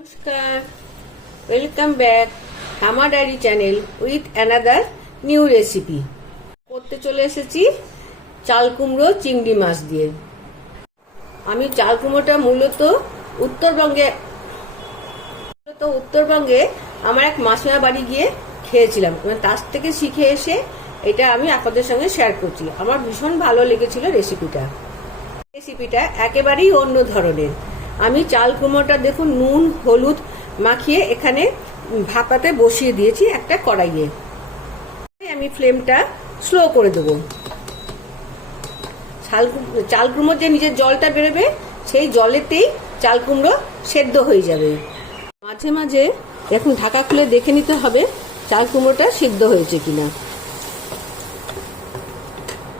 নমস্কার, welcome back আমার diary channel with another new recipe. করতে চলে এসেছি চাল কুমড়ো চিংড়ি মাছ দিয়ে। আমি চাল কুমড়োটা মূলত উত্তরবঙ্গে আমার এক মাসিমা বাড়ি গিয়ে খেয়েছিলাম, তার থেকে শিখে এসে এটা আমি আপনাদের সঙ্গে শেয়ার করছি। আমার ভীষণ ভালো লেগেছিল রেসিপিটা একেবারেই অন্য ধরনের। আমি চাল কুমড়োটা দেখুন নুন হলুদ মাখিয়ে এখানে ভাপাতে বসিয়ে দিয়েছি একটা কড়াইয়ে। আমি ফ্লেমটা স্লো করে দেবো। চাল কুমড়োর যে নিজের জলটা বেরোবে সেই জলেতেই চাল কুমড়ো সেদ্ধ হয়ে যাবে। মাঝে মাঝে এখন ঢাকা খুলে দেখে নিতে হবে চাল কুমড়োটা সিদ্ধ হয়েছে কিনা।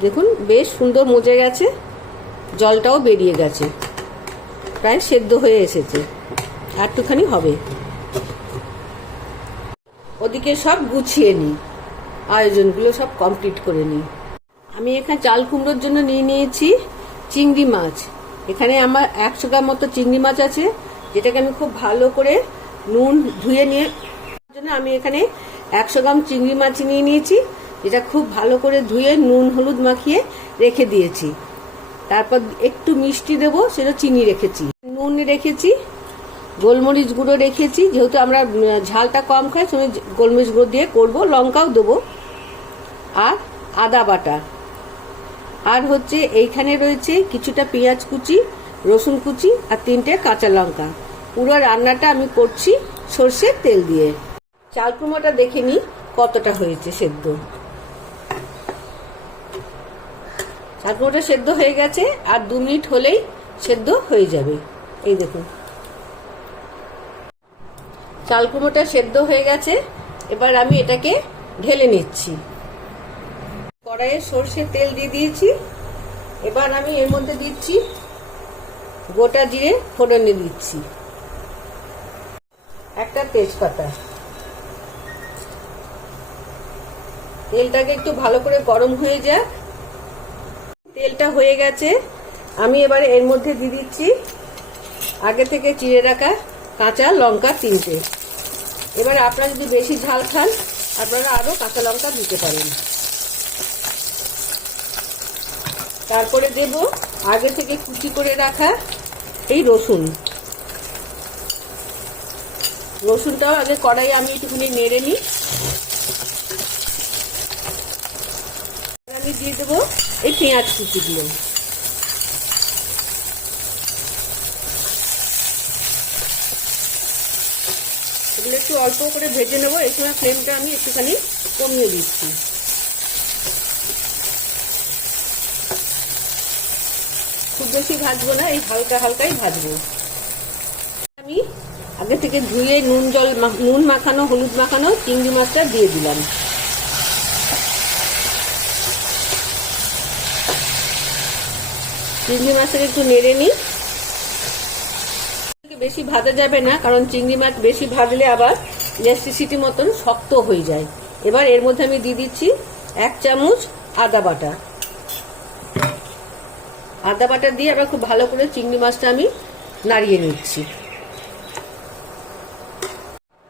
দেখুন বেশ সুন্দর মজে গেছে, জলটাও বেরিয়ে গেছে, প্রায় সেদ্ধ হয়ে এসেছে, একটুখানি হবে। ওদিকে সব গুছিয়ে নিই, আয়োজনগুলো সব কমপ্লিট করে নিই। আমি এখানে চাল কুমড়োর জন্য নিয়ে নিয়েছি চিংড়ি মাছ। এখানে আমার 100 গ্রাম মতো চিংড়ি মাছ আছে, যেটাকে আমি খুব ভালো করে নুন ধুয়ে নিয়ে জন্য আমি এখানে 100 গ্রাম চিংড়ি মাছ নিয়ে নিয়েছি, যেটা খুব ভালো করে ধুয়ে নুন হলুদ মাখিয়ে রেখে দিয়েছি। তারপর একটু মিষ্টি দেবো, সেটা চিনি রেখেছি, নুন রেখেছি, গোলমরিচ গুঁড়ো রেখেছি, যেহেতু আমরা ঝালটা কম খাই তুমি গোলমরিচ গুঁড়ো দিয়ে করব, লঙ্কাও দেবো, আর আদা বাটা, আর হচ্ছে এইখানে রয়েছে কিছুটা পেঁয়াজ কুচি, রসুন কুচি আর 3টে কাঁচা লঙ্কা। পুরো রান্নাটা আমি করছি সর্ষের তেল দিয়ে। চাল কুমড়োটা দেখে নিই কতটা হয়েছে সেদ্ধ। চাল কুমড়োটা সেদ্ধ হয়ে গেছে, আর 2 মিনিট হলেই সেদ্ধ হয়ে যাবে। এই দেখুন চাল কুমড়োটা সেদ্ধ হয়ে গেছে। এবার আমি এটাকে ঢেলে নিচ্ছি। কড়াইয়ে সর্ষের তেল দিয়ে দিয়েছি। এবার আমি এর মধ্যে দিচ্ছি গোটা জিরে ফোড়নে দিচ্ছি, একটা তেজপাতা। তেলটাকে একটু ভালো করে গরম হয়ে যাক। তেলটা হয়ে গেছে, আমি এবারে এর মধ্যে দিয়ে দিচ্ছি আগে থেকে চিড়ে রাখা কাঁচা লঙ্কা 3টে। এবার আপনারা যদি বেশি ঝাল খান আপনারা আরো কাঁচা লঙ্কা দিতে পারেন। তারপরে দেব আগে থেকে কুচি করে রাখা এই রসুনটাও আগে কড়াইয়ে আমি একটুখানি নেড়ে নিই। আমি দিয়ে দেবো এই পেঁয়াজ কুচিগুলো। এগুলো একটু অল্প করে ভেজে নেবো। এই সময় ফ্লেমটা আমি একটুখানি কমিয়ে দিচ্ছি। খুব বেশি ভাজবো না, এই হালকা হালকাই ভাজবো। আমি আগে থেকে ধুয়ে নুন মাখানো হলুদ মাখানো চিংড়ি মাছটা দিয়ে দিলাম। চিংড়ি মাছটাকে একটু নেড়ে নিই। বেশি ভাজা যাবে না, কারণ চিংড়ি মাছ বেশি ভাজলে আবার রেসিপি মতন শক্ত হয়ে যায়। এবার এর মধ্যে আমি দিয়ে দিচ্ছি 1 চামচ আদা বাটা। আদা বাটা দিয়ে আবার খুব ভালো করে চিংড়ি মাছটা আমি নাড়িয়ে নিচ্ছি।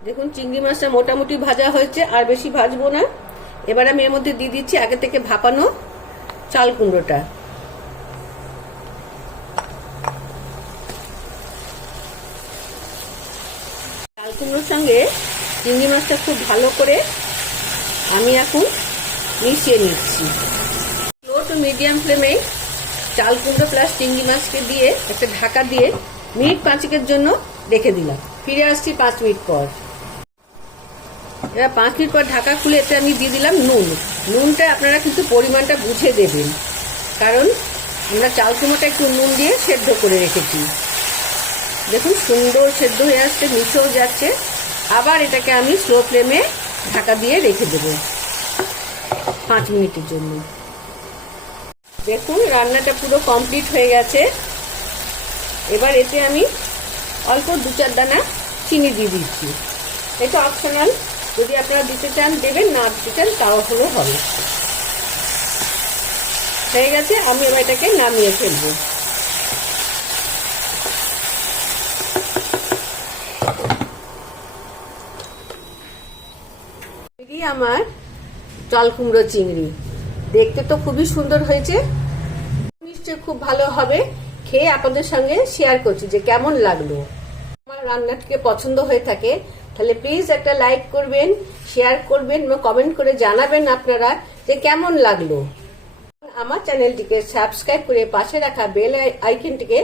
দেখুন চিংড়ি মাছটা মোটামুটি ভাজা হয়েছে, আর বেশি ভাজবো না। এবার আমি এর মধ্যে দিয়ে দিচ্ছি আগে থেকে ভাপানো চাল কুমড়োটা। চাল কুমড়োর সঙ্গে চিংড়ি মাছটা খুব ভালো করে আমি এখন মিশিয়ে নিচ্ছি। লো টু মিডিয়াম ফ্লেমে চাল কুমড়ো প্লাস চিংড়ি মাছকে দিয়ে একটা ঢাকা দিয়ে মিনিট 5 জন্য রেখে দিলাম। ফিরে আসছি 5 মিনিট পর। এবার 5 মিনিট পর ঢাকা খুলে এতে আমি দিয়ে দিলাম নুনটা আপনারা কিন্তু পরিমাণটা বুঝে দেবেন, কারণ আমরা চাল কুমড়োটা একটু নুন দিয়ে সেদ্ধ করে রেখেছি। দেখুন সুন্দর সেদ্ধ হয়ে আসছে, মিশেও যাচ্ছে। আবার এটাকে আমি স্লো ফ্লেমে ঢাকা দিয়ে রেখে দেব 5 মিনিটের জন্য। দেখুন রান্নাটা পুরো কমপ্লিট হয়ে গেছে। এবার এতে আমি অল্প 2-4 দানা চিনি দিয়ে দিচ্ছি। এটা অপশনাল, যদি আপনারা দিতে চান দেবেন, না দিতে চান তাও হলেও হবে। হয়ে গেছে, আমি এবার এটাকে নামিয়ে ফেলবো। আমার চাল কুমড়ো চিংড়ি। দেখতে তো খুবই সুন্দর হয়েছে, নিশ্চয়ই খুব ভালো হবে। খেয়ে আপনাদের সঙ্গে শেয়ার করছি যে কেমন লাগলো। আমার রান্নাটিকে পছন্দ হয়ে থাকে তাহলে প্লিজ একটা লাইক করবেন, শেয়ার করবেন এবং কমেন্ট করে জানাবেন আপনারা যে কেমন লাগলো। আমার চ্যানেলটিকে সাবস্ক্রাইব করে পাশে রাখা বেল আইকনটিকে